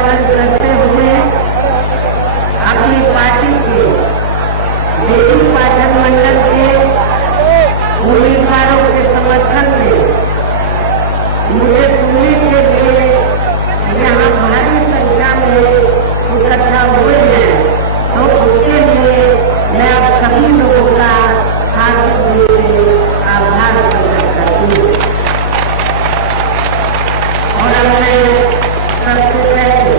पालन करते हुए अपनी पार्टी के निर्वाचन मंडल के उम्मीदवारों के समर्थन में मुझे सुनने के लिए यहाँ भारी संख्या में इकट्ठा हुए हैं, तो उसके लिए मैं आप सभी लोगों का हार्दिक रूप से आभार प्रकट करती हूँ। और अब मैं सबसे पहले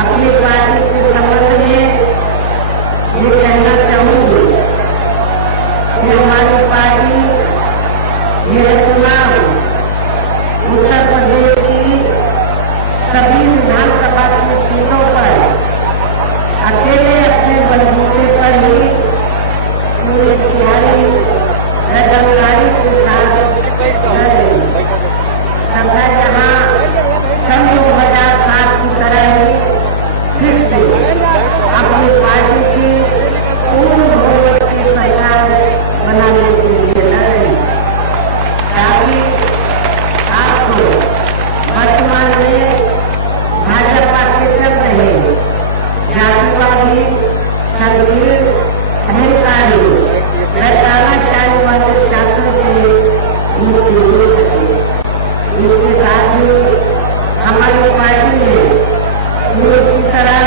अपनी पार्टी के संबंध में ये कहना चाहूंगी कि हमारी पार्टी यह चुनाव उत्तर प्रदेश की सभी विधानसभा की सीटों पर अकेले अपने बलबूते पर ही पूरी तैयारी जानकारी के साथ तथा जहाँ सन 2007 की तरह ही फिर से अपनी पार्टी की पूर्ण बहुमत की सरकार बनाने के लिए लड़े, ताकि आपको वर्तमान में भाजपा के चल रहे जातिवादी संगीत अहंकारी व तानाशाही वाले शासन से मुक्ति मिल सके। इसके साथ ही हमारी पार्टी ने पूरी की तरह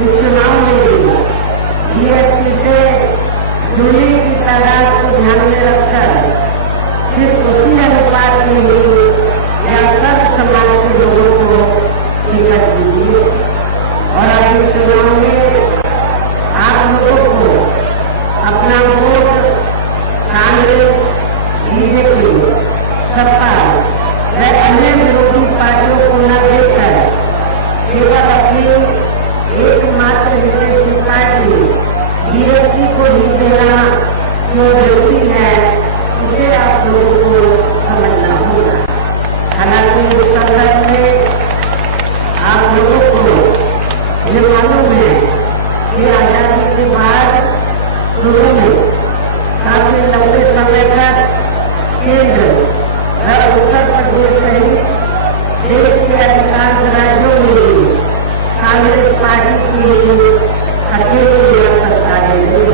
चुनाव में जीएसटी से जुड़ी की तादाद को ध्यान में रखकर सिर्फ उसी अनुपात में ही या सब समाज के लोगों को टिकट दीजिए। और अभी चुनाव में आप लोगों को अपना वोट कांग्रेस, बीजेपी, सपा व अन्य विरोधी पार्टियों को न देकर केवल अपनी एकमात्र विदेशी पार्टी जीएसटी को ही देना जो जरूरी है, इसे आप लोगों को समझना होगा। हालांकि इस संदर्भ में आप लोगों को ये मालूम है कि आजादी के बाद शुरू में काफी लंबे समय तक केंद्र व उत्तर प्रदेश सहित देश के अधिकांश राज्यों में कांग्रेस पार्टी की अकेली सरकारें रही,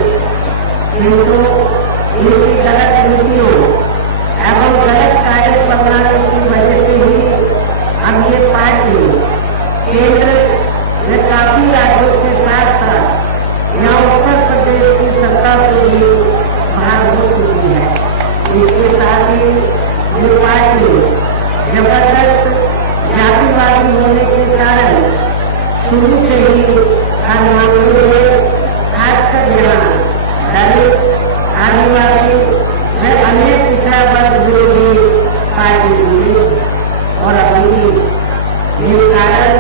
किंतु इनकी गलत नीतियों एवं गलत कार्य प्रणाली की वजह से ही अब ये पार्टी केंद्र में काफी राज्यों के साथ साथ यहाँ उत्तर प्रदेश की सत्ता से भी बाहर हो चुकी है। इसके साथ ही ये पार्टी जबरदस्त जातिवादी होने के कारण शुरू से ही खानवानों में खासकर यहाँ दलित, आदिवासी व अन्य पिछड़ा वर्ग विरोधी पार्टी हुई। और अभी इस कारण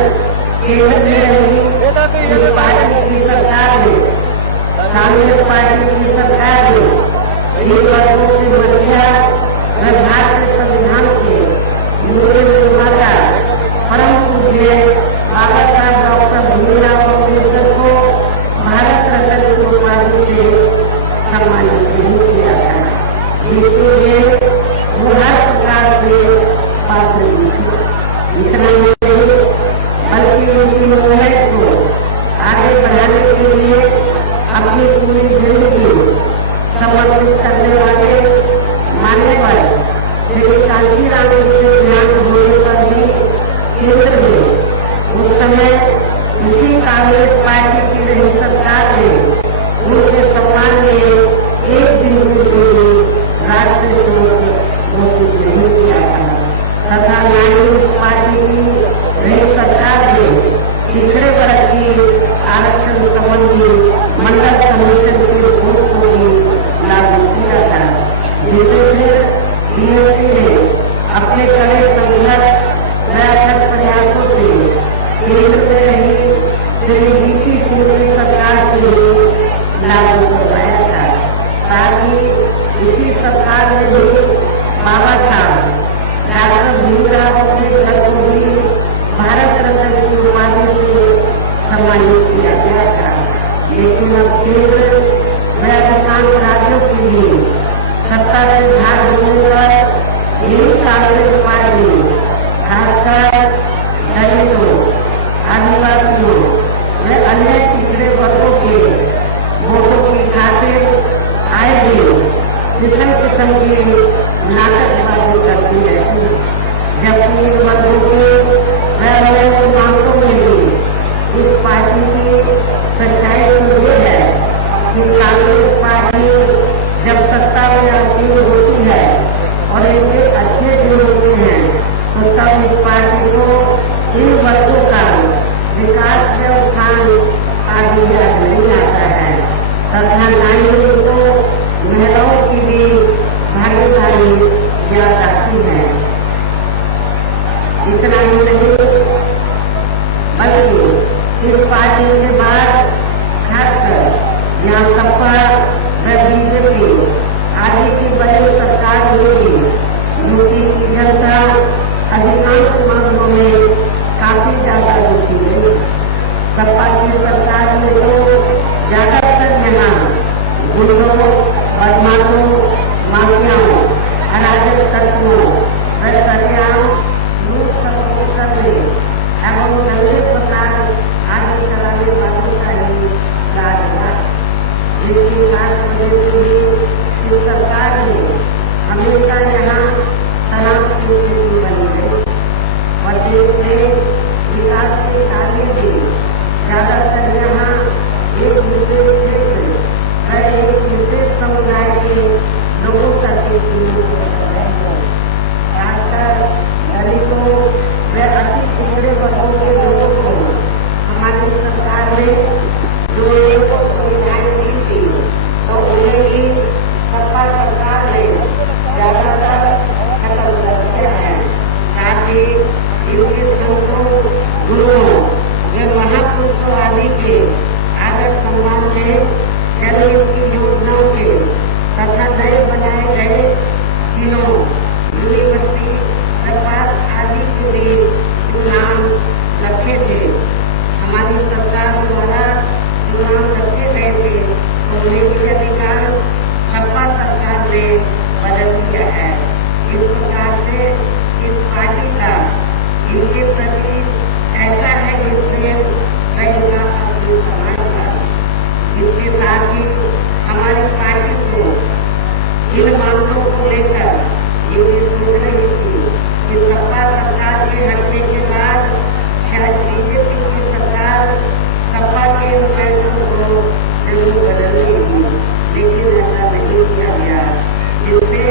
केंद्र में इस पार्टी की सरकार में कांग्रेस पार्टी की सरकार में इन वर्गों की समस्या व भारतीय संविधान के मूल निर्माता परम पूज्य बाबा साहब डॉक्टर भीमराव अम्बेडकर को भारत रत्न की उपाधि से सम्मानित नहीं किया था, जिसके लिए वो हर प्रकार से पात्र थी। इतना ही नहीं बल्कि उनकी मूवमेंट को आगे बढ़ाने के लिए अपनी पूरी जिंदगी समर्पित करने वाले मान्यवर श्री कांशीराम के ध्यान होने पर भी केंद्र में उस समय इसी कांग्रेस पार्टी की रही सरकार ने उनके सम्मान में एक दिन के लिए राष्ट्रीय शोक घोषित नहीं किया था, तथा कांग्रेस पार्टी की रही सरकार ने तीसरे वर्ग की आरक्षण संबंधी मंडल कमीशन की रिपोर्ट को भी लागू किया था, जिसे फिर बीएसपी ने अपने कड़े संघर्ष व अथक प्रयासों से केंद्र में रही श्री वीपी सिंह की सरकार से लागू करवाया था। साथ ही इसी सरकार ने भी बाबा साहब डॉक्टर भीमराव अम्बेडकर को भी भारत रत्न की उपाधि से सम्मानित किया गया था। लेकिन अब केंद्र व अधिकांश राज्यों के लिए सत्ता से भाग होने पर यही कांग्रेस पार्टी खासकर दलितों किस्म किस्म की नाटकबाजी करती रहती है, जबकि मधु के मांगों में भी इस पार्टी की सच्चाई तो ये है कि कांग्रेस पार्टी जब सत्ता में आती होती है और इनके अच्छे दिन होते हैं तो तब इस पार्टी को इन वर्गों का विकास के उत्थान आगे नहीं आता है तथा नारियों को महिलाओं की भी भागीदारी याद आती है। इतना ही नहीं बल्कि इस पार्टी के बाद खासकर यहाँ सपा व बीजेपी आदि की बड़ी सरकार होगी, यूपी की जनता अधिकांश मामलों में काफी ज्यादा दुखी रही। सपा की सरकार में तो ज्यादातर यहाँ गुंडों, बदमाशों, माफियाओं, अराजक तत्वों, भ्रष्टाचार, लूट खसोट करने एवं नंगे प्रकार आगे चलाने वालों का ही राज था। जिसकी खास वजह से भी इस सरकार ने हमेशा यहाँ तनाव की स्थिति बनी रही और देश के विकास के कार्य में ज्यादातर यहाँ एक विशेष क्षेत्र व एक विशेष समुदाय के लोगों तक के खासकर दलितों व अति पिछड़े वर्गों के लोगों को हमारी सरकार ने जो सुविधाएं दी थी तो उन्हें भी सपा सरकार ने ज्यादातर खत्म कर दिया है। साथ ही इनके संतों, गुरुओं व महापुरुषों आदि के आदर सम्मान में जनहित की योजनाओं के तथा नए बनाए गए जिलों, यूनिवर्सिटी सरकार आदि के भी जो नाम रखे थे, हमारी सरकार द्वारा जो नाम रखे गए थे उन्हें भी अधिकार सपा सरकार ने बदल दिया है। इस प्रकार से इस पार्टी का इनके प्रति ऐसा है जिसने इनका अपनी समाज का। इसके साथ ही हमारी पार्टी को इन मामलों को लेकर ये भी सोच रही थी कि सपा सरकार के हटने के बाद शायद बीजेपी की सरकार सपा के फैसलों को जरूर बदलेगी, लेकिन ऐसा नहीं किया गया। जिससे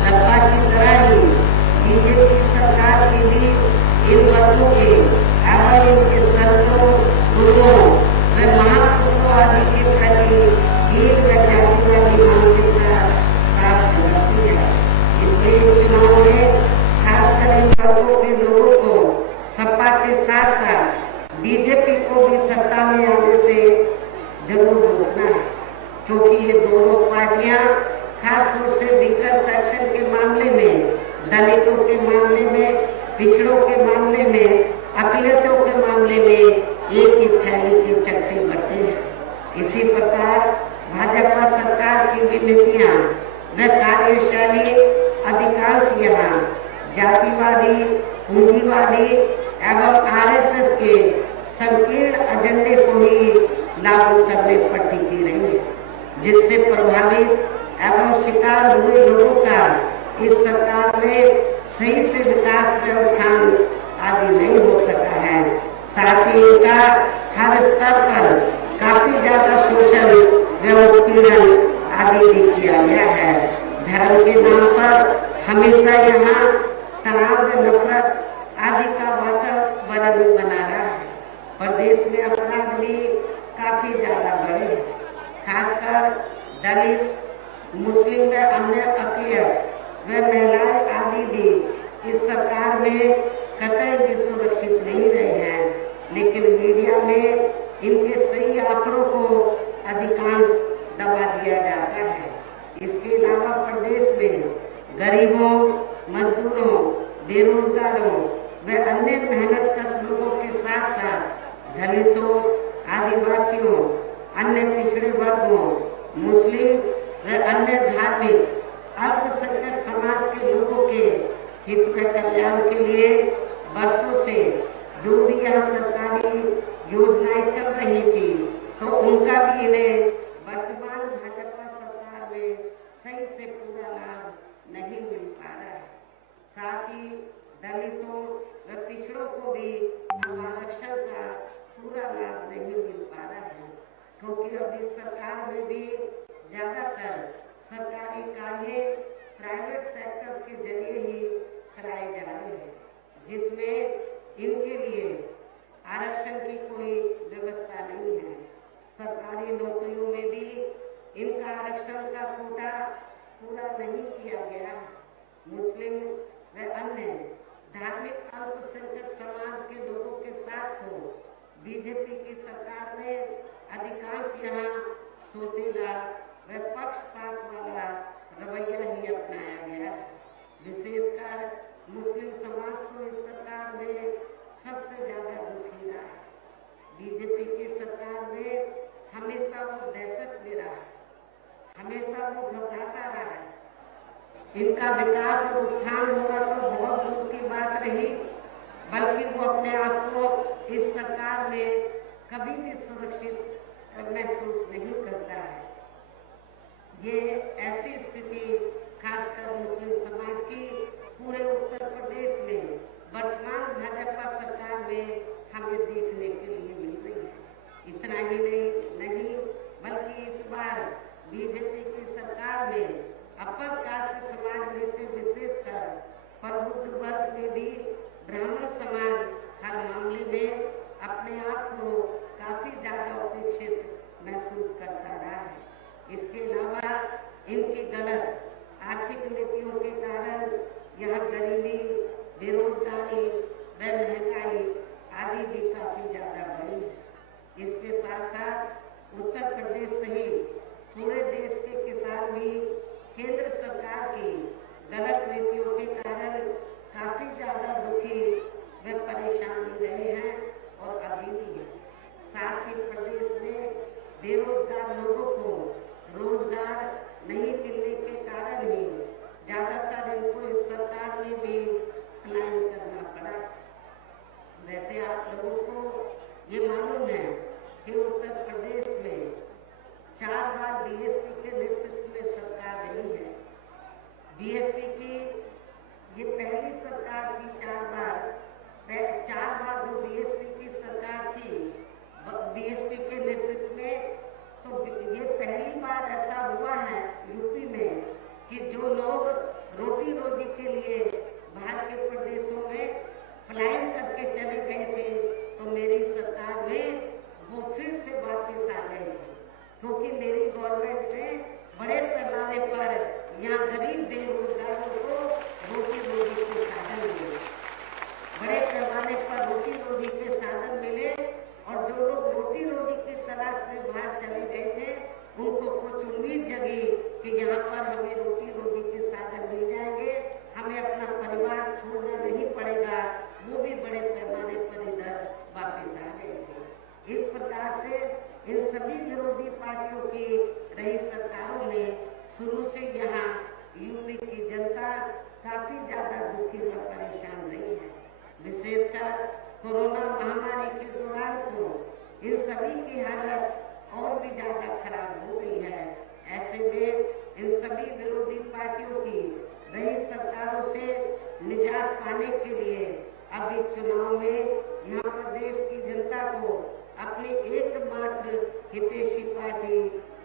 सपा की तरह ही बीजेपी सरकार की भी इन वर्गों के एवं इनके संतों, गुरुओं व महापुरुषों आदि के प्रति हीन व जातिवादी मानसिकता प्राप्त करती है। इसलिए चुनाव में खासकर इन वर्गों के लोगों को सपा के साथ साथ बीजेपी को भी सत्ता में आने से जरूर रोकना है, क्योंकि ये दोनों पार्टियां खासतौर से विकल्प सेक्शन के मामले में, दलितों के मामले में, पिछड़ों के मामले में, अकलियतों के मामले में एक ही थैली के चट्टे बटे हैं। इसी प्रकार भाजपा सरकार की भी नीतियां व कार्यशैली अधिकांश यहाँ जातिवादी, पूंजीवादी एवं आरएसएस के संकीर्ण एजेंडे को ही लागू करने पर टिकी रही है, जिससे प्रभावित एवं शिकार हुए लोगों का इस सरकार में सही से विकास व उत्थान आदि नहीं हो सका है। साथ ही इनका हर स्तर पर काफी ज्यादा शोषण व उत्पीड़न आदि भी किया गया है। धर्म के नाम पर हमेशा यहाँ तनाव व नफरत आदि का वातावरण बना रहा है। प्रदेश में अपराध भी काफी ज्यादा बढ़े, खासकर दलित, मुस्लिम व अन्य अकलियत व महिलाएं आदि भी इस सरकार में कतई भी सुरक्षित नहीं रहे हैं। लेकिन मीडिया में इनके सही आंकड़ों को अधिकांश दबा दिया जाता है। इसके अलावा प्रदेश में गरीबों, मजदूरों, बेरोजगारों व अन्य मेहनतकश लोगों के साथ साथ दलितों, आदिवासियों, अन्य पिछड़े वर्गों, मुस्लिम व अन्य धार्मिक अल्पसंख्यक समाज के लोगों के हित व कल्याण के लिए वर्षों से जो भी यहाँ सरकारी योजनाएं चल रही थी तो उनका भी इन्हें वर्तमान भाजपा सरकार में सही से पूरा लाभ नहीं मिल पा रहा है। साथ ही दलितों व पिछड़ों को भी आरक्षण का पूरा लाभ नहीं मिल पा रहा है, क्योंकि अभी सरकार में भी ज्यादातर सरकारी कार्य प्राइवेट सेक्टर के जरिए ही कराए जा रहे हैं, जिसमें इनके लिए आरक्षण की कोई व्यवस्था नहीं है। सरकारी नौकरियों में भी इनका आरक्षण का कोटा पूरा नहीं किया गया। मुस्लिम व अन्य धार्मिक अल्पसंख्यक समाज के लोगों के साथ तो बीजेपी की सरकार में अधिकांश यहाँ सोतेला व पक्षपात वाला रवैया ही अपनाया गया। विशेषकर मुस्लिम समाज को इस सरकार में सबसे ज्यादा दुखी रहा है। बीजेपी की सरकार में हमेशा वो दहशत में रहा है, हमेशा वो घबराता रहा है। इनका विकास और उत्थान होगा तो बहुत दूर की बात रही, बल्कि वो अपने आप को इस सरकार में कभी भी सुरक्षित महसूस नहीं करता है। ये ऐसी स्थिति खासकर मुस्लिम समाज की पूरे उत्तर प्रदेश में वर्तमान भाजपा सरकार में हमें देखने के लिए मिल रही है। इतना ही नहीं बल्कि इस बार बीजेपी की सरकार में अपर कास्ट समाज में से विशेषकर प्रबुद्ध वर्ग में भी ब्राह्मण समाज हर मामले में अपने आप को काफी ज्यादा उपेक्षित महसूस करता रहा है। इसके अलावा इनकी गलत आर्थिक नीतियों के कारण यहाँ गरीबी, बेरोजगारी व महंगाई आदि भी काफी ज्यादा बढ़ी है। इसके साथ साथ उत्तर प्रदेश सहित पूरे देश के किसान भी केंद्र सरकार की गलत नीतियों के कारण काफी ज्यादा दुखी व परेशान रहे हैं और अभी भी है। साथ ही प्रदेश में बेरोजगार लोगों को रोजगार नहीं मिलने के कारण ही ज्यादातर इनको इस सरकार में भी पलायन करना पड़ा। वैसे आप लोगों को ये मालूम है कि उत्तर प्रदेश में 4 बार बीएसपी के नेतृत्व में सरकार रही है। बीएसपी की ये पहली सरकार थी। 4 बार जो बीएसपी की सरकार थी बीएसपी के नेतृत्व में, तो ये पहली बार ऐसा हुआ है यूपी में कि जो लोग रोटी रोजी के लिए बाहर के प्रदेशों में पलायन करके चले गए थे, तो मेरी सरकार में वो फिर से वापस आ गए थे, क्योंकि मेरी गवर्नमेंट ने बड़े पैमाने पर यहाँ गरीब बेरोजगारों को रोटी रोजी के साधन मिले, बड़े पैमाने पर रोटी रोजी के साधन मिले। और जो लोग रोटी रोजी की तलाश में बाहर चले गए थे, उनको कुछ उम्मीद जगी कि यहाँ पर हमें रोटी रोजी के साधन मिल जाएंगे, हमें अपना परिवार छोड़ना नहीं पड़ेगा। वो भी बड़े पैमाने पर इधर वापस आ गए थे। इस प्रकार से इन सभी विरोधी पार्टियों की रही सरकारों में शुरू से यहाँ यूपी की जनता काफी ज्यादा दुखी व परेशान रही है। विशेषकर कोरोना महामारी के दौरान तो इन सभी की हालत और भी ज्यादा खराब हो गई है। ऐसे में इन सभी विरोधी पार्टियों की रही सरकारों से निजात पाने के लिए अभी चुनाव में यहाँ प्रदेश की जनता को अपनी एकमात्र हितैषी पार्टी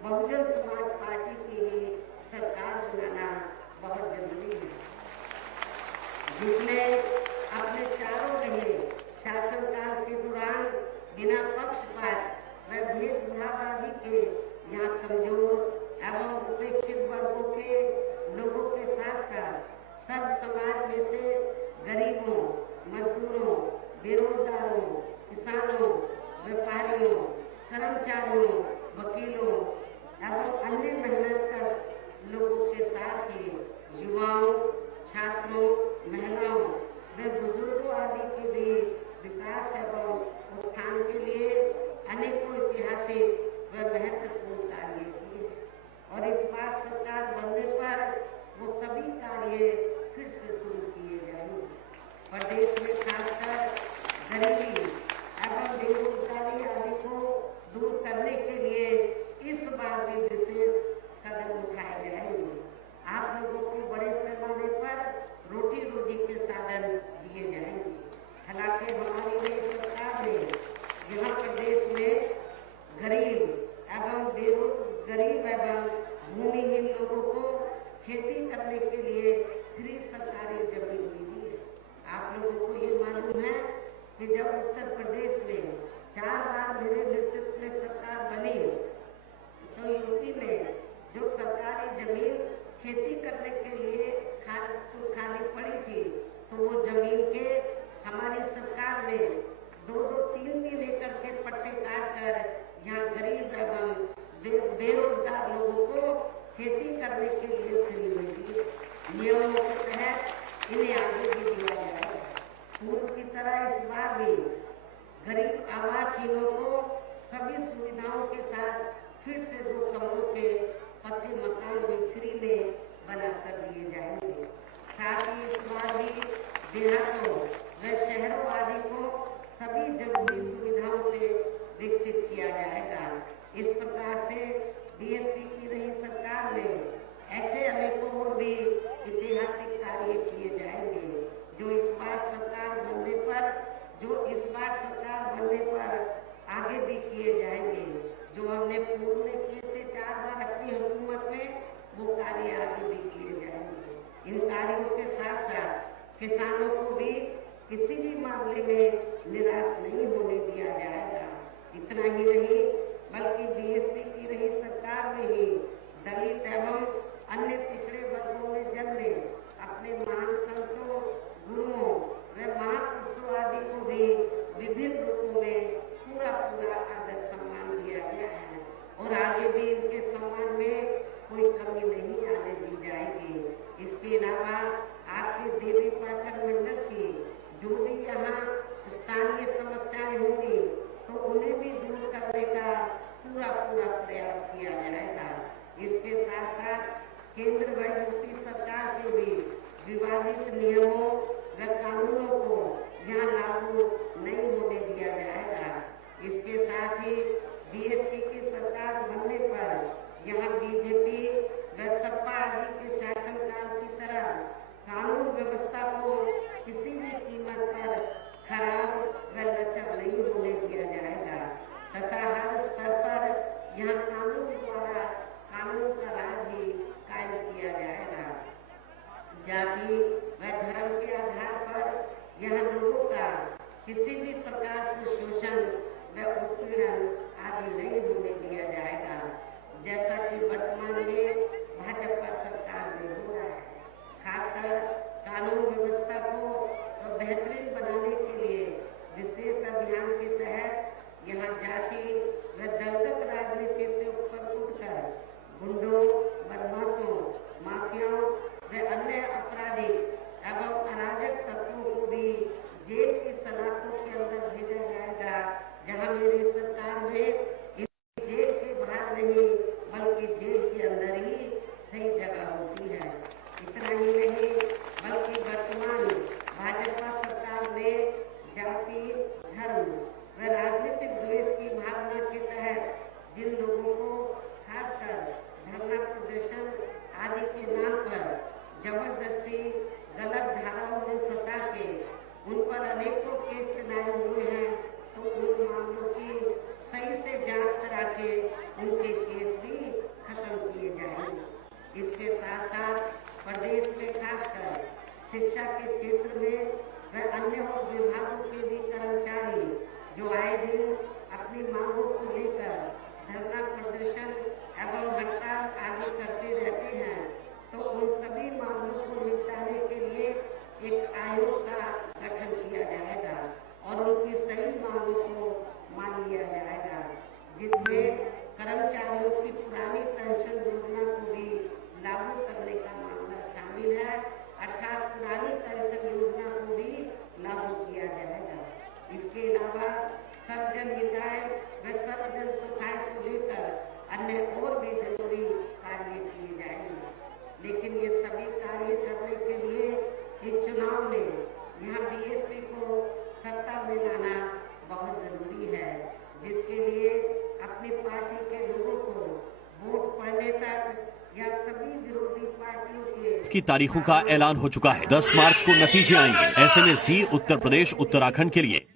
बहुजन समाज पार्टी की ही सरकार बनाना बहुत जरूरी है, जिसने अपने चारों रहे शासनकाल के दौरान बिना पक्षपात व भेदभाव आदि के यहाँ कमजोर एवं उपेक्षित वर्गों के लोगों के साथ साथ सब समाज में से गरीबों, मजदूरों, बेरोजगारों, किसानों, व्यापारियों, कर्मचारियों, वकीलों एवं अन्य मेहनत लोगों के साथ ही युवाओं, छात्रों, महिलाओं व बुजुर्गों आदि के भी विकास एवं उत्थान के लिए अनेकों ऐतिहासिक व महत्वपूर्ण कार्य किए और इस बार सरकार बनने पर वो सभी कार्य फिर से शुरू किए जाएंगे। प्रदेश में खासकर गरीबी एवं बेरोजगारी आदि को दूर करने के लिए इस बार भी विशेष कदम उठाए जाएंगे। चुन्नी लेकर के पट्टे काट कर यहाँ गरीब एवं बेरोजगार लोगों को खेती करने के लिए फ्री मिली। नियमों के तहत इन्हें आगे भी दिया जाएगा। पूर्व की तरह इस बार भी गरीब आवासहीनों को सभी सुविधाओं के साथ फिर से 2 कमरों के पक्के मकान में फ्री में बना कर दिए जाएंगे। साथ ही इस बार भी देहातों व शहरों आदि को सभी जरूरी सुविधाओं से विकसित किया जाएगा। इस प्रकार से बीएसपी की रही सरकार में ऐसे अनेकों और भी ऐतिहासिक कार्य किए जाएंगे जो इस बार सरकार बनने पर आगे भी किए जाएंगे। जो हमने पूर्व में किए थे 4 बार अपनी हुकूमत में, वो कार्य आगे भी किए जाएंगे। इन कार्यों के साथ साथ किसानों को भी किसी भी मामले में निराश नहीं होने दिया जाएगा। इतना ही नहीं बल्कि बीएसपी की रही सरकार में ही दलित एवं अन्य पिछड़े वर्गों में जन्मे अपने महान संतों, गुरुओं व महापुरुषों आदि को भी विभिन्न रूपों में पूरा आदर सम्मान दिया गया है और आगे भी इनके सम्मान में कोई कमी नहीं आने दी जाएगी। इसके अलावा आपके देवी पाठक मंडल की जो भी यहाँ स्थानीय समस्याएं होंगी तो उन्हें भी दूर करने का पूरा प्रयास किया जाएगा। इसके साथ साथ केंद्र व यूपी सरकार के भी विवादित नियमों व कानूनों को यहाँ लागू नहीं होने दिया जाएगा। इसके साथ ही बीएसपी की सरकार बनने पर यहाँ बीजेपी व सपा आदि के शासनकाल की तरह कानून व्यवस्था को किसी भी कीमत पर खराब व लचर नहीं होने दिया जाएगा तथा हर स्तर पर यहाँ कानून द्वारा कानून का राज भी कायम किया जाएगा। जाति व धर्म के आधार पर यहाँ लोगों का किसी भी प्रकार से शोषण व उत्पीड़न आदि नहीं होने दिया जाएगा, जैसा कि वर्तमान में भाजपा सरकार में हो रहा है। खासकर कानून व्यवस्था को बेहतरीन बनाने के लिए विशेष अभियान के तहत यहाँ जाति व दलगत राजनीति से ऊपर उठकर गुंडों, बदमाशों, माफियाओं व अन्य आपराधिक एवं अराजक तत्वों को भी जेल की सलाखों के अंदर भेजा जाएगा, जहाँ मेरी सरकार में जेल के बाहर नहीं बल्कि जेल के अंदर ही सही जगह होती है। इतना ही नहीं बल्कि वर्तमान भाजपा सरकार ने जाति, धर्म व राजनीतिक द्वेष की भावना के तहत जिन लोगों को खासकर धरना प्रदर्शन आदि के नाम पर जबरदस्ती गलत धाराओं में फंसा के उन पर अनेकों केस चलाए हुए हैं, तो उन मामलों की सही से जांच करा के उनके केस भी खत्म किए जाएंगे। इसके साथ साथ प्रदेश में खासकर शिक्षा के क्षेत्र में व अन्य विभागों के भी कर्मचारी जो आए दिन अपनी मांगों को लेकर धरना प्रदर्शन एवं हड़ताल आदि करते रहते हैं, तो उन सभी मामलों को निपटाने के लिए एक आयोग का गठन किया जाएगा और उनकी सही मांगों को मान लिया जाएगा, जिसमें कर्मचारियों की पुरानी पेंशन योजना को भी लागू करने का मामला शामिल है, अर्थात पुरानी पेंशन योजना को भी लागू किया जाएगा। इसके अलावा सर्वजन हिताय व सर्वजन सुखाय को लेकर अन्य और भी जरूरी कार्य किए जाएंगे। लेकिन ये सभी कार्य करने के लिए इस चुनाव में यहाँ बीएसपी को सत्ता में लाना बहुत जरूरी है, जिसके लिए अपनी पार्टी के लोगों को वोट पड़ने तक या सभी विरोधी पार्टियों की तारीखों का ऐलान हो चुका है। 10 मार्च को नतीजे आएंगे। ऐसे में जी उत्तर प्रदेश उत्तराखंड के लिए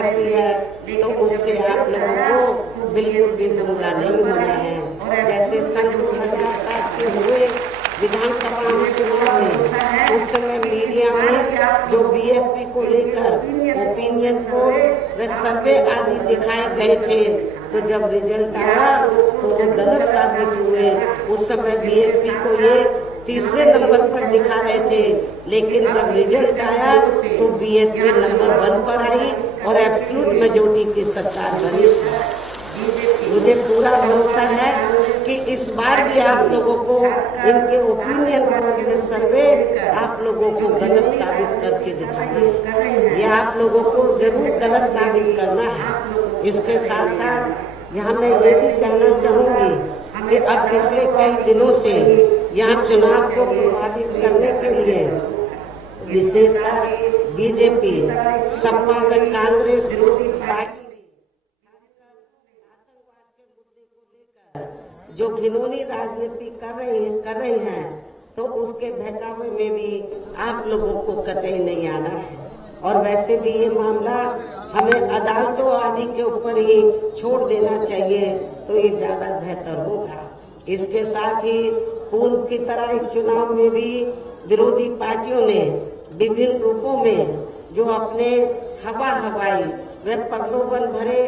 करती है तो उससे आप लोगों को बिल्कुल भी गुमराह नहीं होना है। जैसे सन 2007 के हुए विधानसभा चुनाव में उस समय मीडिया में जो बीएसपी को लेकर ओपिनियन पोल व सर्वे आदि दिखाए गए थे, तो जब रिजल्ट आया तो वो गलत साबित हुए। उस समय बीएसपी को ये तीसरे नंबर पर दिखा रहे थे, लेकिन जब रिजल्ट आया तो बीएसपी नंबर 1 पर आई और एब्सोल्यूट मेजॉरिटी की सरकार बनी। मुझे पूरा भरोसा है कि इस बार भी आप लोगों को इनके ओपिनियन पोल सर्वे आप लोगों को गलत साबित करके दिखाना है। ये आप लोगों को जरूर गलत साबित करना है। इसके साथ साथ यहाँ मैं ये भी कहना चाहूंगी कि अब पिछले कई दिनों से यहाँ चुनाव को प्रभावित करने के लिए विशेषकर बीजेपी, सपा व कांग्रेस पार्टी जो घिनौनी राजनीति कर रही हैं, तो उसके बहकावे में भी आप लोगों को कतई नहीं आना है। और वैसे भी ये मामला हमें अदालतों आदि के ऊपर ही छोड़ देना चाहिए, तो ये ज्यादा बेहतर होगा। इसके साथ ही पूर्व की तरह इस चुनाव में भी विरोधी पार्टियों ने विभिन्न रूपों में जो अपने हवाई व प्रलोभन भरे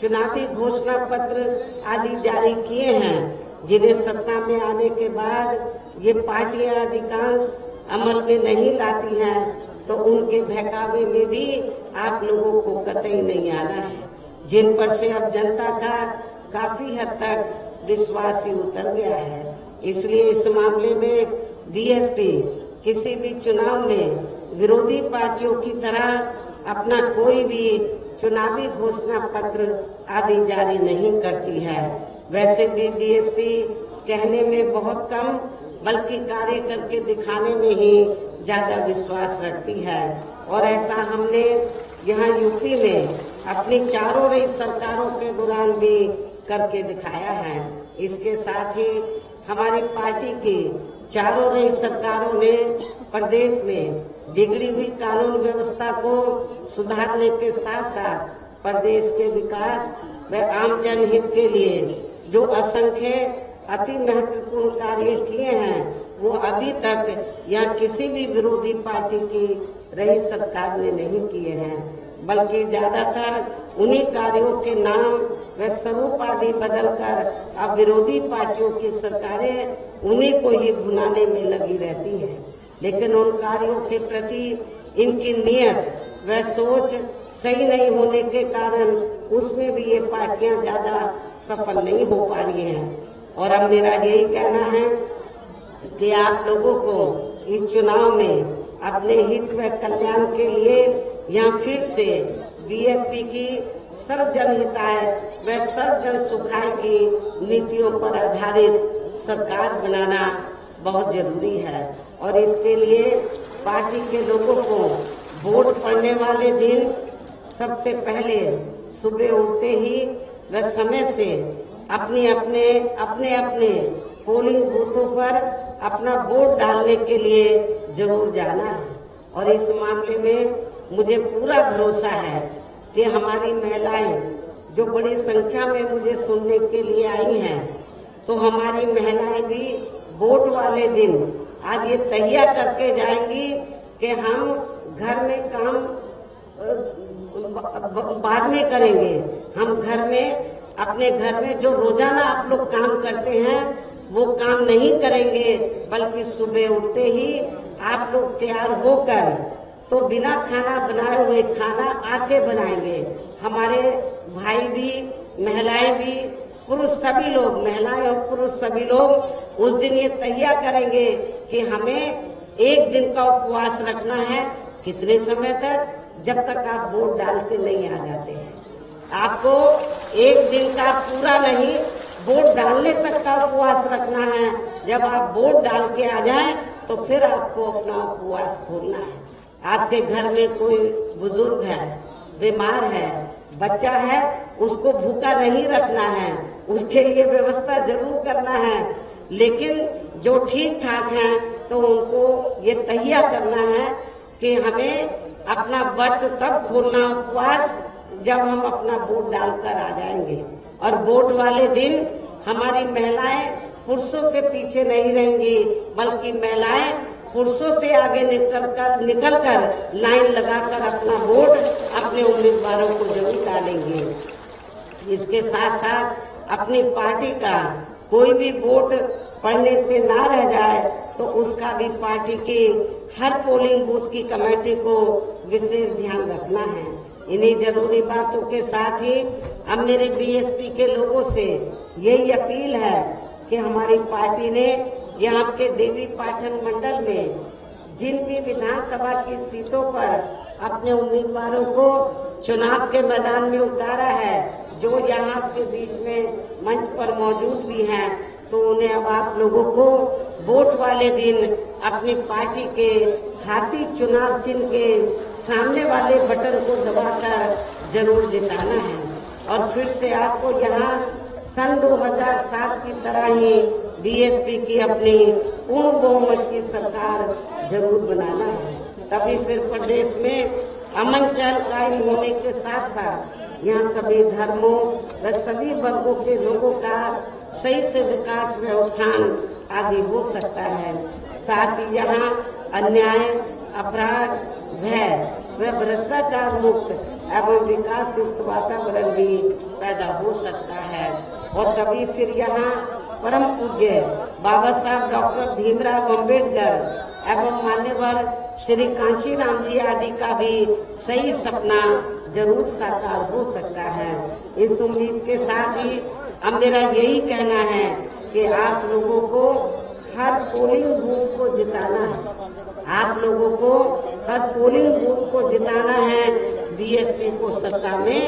चुनावी घोषणा पत्र आदि जारी किए हैं, जिन्हें सत्ता में आने के बाद ये पार्टियां अधिकांश अमल में नहीं लाती हैं, तो उनके बहकावे में भी आप लोगों को कतई नहीं आना है, जिन पर से अब जनता का काफी हद तक विश्वास ही उतर गया है। इसलिए इस मामले में बीएसपी किसी भी चुनाव में विरोधी पार्टियों की तरह अपना कोई भी चुनावी घोषणा पत्र आदि जारी नहीं करती है। वैसे भी बीएसपी कहने में बहुत कम बल्कि कार्य करके दिखाने में ही ज्यादा विश्वास रखती है। और ऐसा हमने यहाँ यूपी में अपनी चारों रही सरकारों के दौरान भी करके दिखाया है। इसके साथ ही हमारी पार्टी की चारों रही सरकारों ने प्रदेश में बिगड़ी हुई कानून व्यवस्था को सुधारने के साथ साथ प्रदेश के विकास व आम जनहित के लिए जो असंख्य अति महत्वपूर्ण कार्य किए हैं, वो अभी तक यहाँ किसी भी विरोधी पार्टी की रही सरकार ने नहीं किए हैं, बल्कि ज्यादातर उन्हीं कार्यों के नाम व स्वरूप आदि बदलकर अब विरोधी पार्टियों की सरकारें उन्हीं को ही भुनाने में लगी रहती है। लेकिन उन कार्यों के प्रति इनकी नियत व सोच सही नहीं होने के कारण उसमें भी ये पार्टियां ज्यादा सफल नहीं हो पा रही हैं। और अब मेरा यही कहना है कि आप लोगों को इस चुनाव में अपने हित व कल्याण के लिए यहाँ फिर से बीएसपी की सर्व जनहिताय व सर्व जन सुखाय की नीतियों पर आधारित सरकार बनाना बहुत जरूरी है। और इसके लिए पार्टी के लोगों को वोट पड़ने वाले दिन सबसे पहले सुबह उठते ही व समय से अपने पोलिंग बूथों पर अपना वोट डालने के लिए जरूर जाना है। और इस मामले में मुझे पूरा भरोसा है कि हमारी महिलाएं जो बड़ी संख्या में मुझे सुनने के लिए आई हैं, तो हमारी महिलाएं भी वोट वाले दिन आज ये तैयार करके जाएंगी कि हम घर में काम बाद में करेंगे, हम घर में अपने घर में जो रोजाना आप लोग काम करते हैं वो काम नहीं करेंगे, बल्कि सुबह उठते ही आप लोग तैयार होकर तो बिना खाना बनाए हुए खाना आके बनाएंगे। हमारे भाई भी, महिलाएं भी, पुरुष सभी लोग, महिलाएं और पुरुष सभी लोग उस दिन ये तैयार करेंगे कि हमें एक दिन का उपवास रखना है। कितने समय तक? जब तक आप वोट डालते नहीं आ जाते हैं। आपको एक दिन का पूरा नहीं, वोट डालने तक का उपवास रखना है। जब आप वोट डाल के आ जाएं तो फिर आपको अपना उपवास खोलना है। आपके घर में कोई बुजुर्ग है, बीमार है, बच्चा है, उसको भूखा नहीं रखना है, उसके लिए व्यवस्था जरूर करना है। लेकिन जो ठीक ठाक हैं तो उनको ये तैयार करना है कि हमें अपना व्रत तब खोलना, उपवास जब हम अपना वोट डालकर आ जाएंगे। और वोट वाले दिन हमारी महिलाएं पुरुषों से पीछे नहीं रहेंगी, बल्कि महिलाएं पुरुषों से आगे निकलकर लाइन लगाकर अपना वोट अपने उम्मीदवारों को जरूर डालेंगे। इसके साथ साथ अपनी पार्टी का कोई भी वोट पड़ने से ना रह जाए तो उसका भी पार्टी की हर पोलिंग बूथ की कमेटी को विशेष ध्यान रखना है। इन्हीं जरूरी बातों के साथ ही अब मेरे बीएसपी के लोगों से यही अपील है कि हमारी पार्टी ने यहाँ के देवी पाटन मंडल में जिन भी विधानसभा की सीटों पर अपने उम्मीदवारों को चुनाव के मैदान में उतारा है, जो यहाँ के बीच में मंच पर मौजूद भी हैं, तो उन्हें अब आप लोगों को वोट वाले दिन अपनी पार्टी के हाथी चुनाव चिन्ह के सामने वाले बटन को दबाकर जरूर जिताना है। और फिर से आपको यहाँ सन 2007 की तरह ही बीएसपी की अपनी पूर्ण बहुमत की सरकार जरूर बनाना है। तभी फिर प्रदेश में अमन चैन कायम होने के साथ साथ यहाँ सभी धर्मों व सभी वर्गों के लोगों का सही से विकास व उत्थान आदि हो सकता है। साथ ही यहाँ अन्याय, अपराध, भय व भ्रष्टाचार मुक्त एवं विकास युक्त वातावरण भी पैदा हो सकता है। और तभी फिर यहाँ परम पूज्य बाबा साहब डॉक्टर भीमराव अम्बेडकर एवं मान्यवर श्री कांशीराम जी आदि का भी सही सपना जरूर साकार हो सकता है। इस उम्मीद के साथ ही अब मेरा यही कहना है कि आप लोगों को हर पोलिंग बूथ को जिताना है। आप लोगों को हर पोलिंग बूथ को जिताना है, बीएसपी को सत्ता में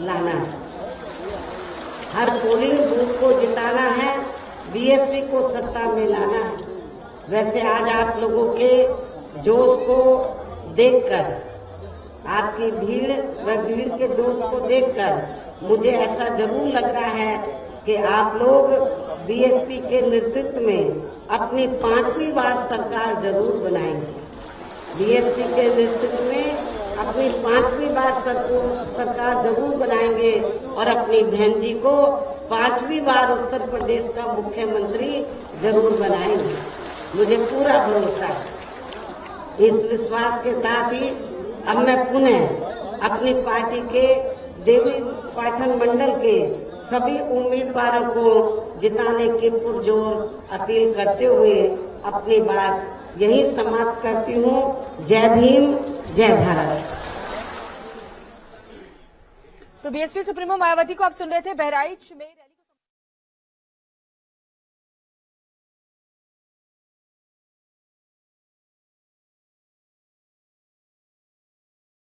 लाना है। हर पोलिंग बूथ को जिताना है, बीएसपी को सत्ता में लाना है। वैसे आज आप लोगों के जोश को देखकर, आपकी भीड़ व भीड़ के जोश को देखकर मुझे ऐसा जरूर लग रहा है कि आप लोग बीएसपी के नेतृत्व में अपनी 5वीं बार सरकार जरूर बनाएंगे। बीएसपी के नेतृत्व में अपनी 5वीं बार सरकार जरूर बनाएंगे और अपनी बहन जी को 5वीं बार उत्तर प्रदेश का मुख्यमंत्री जरूर बनाएंगे। मुझे पूरा भरोसा है। इस विश्वास के साथ ही अब मैं पुनः अपनी पार्टी के देवी पाटन मंडल के सभी उम्मीदवारों को जिताने की पुरजोर अपील करते हुए अपनी बात यही समाप्त करती हूँ। जय भीम, जय भारत। तो बीएसपी सुप्रीमो मायावती को आप सुन रहे थे बहराइच में।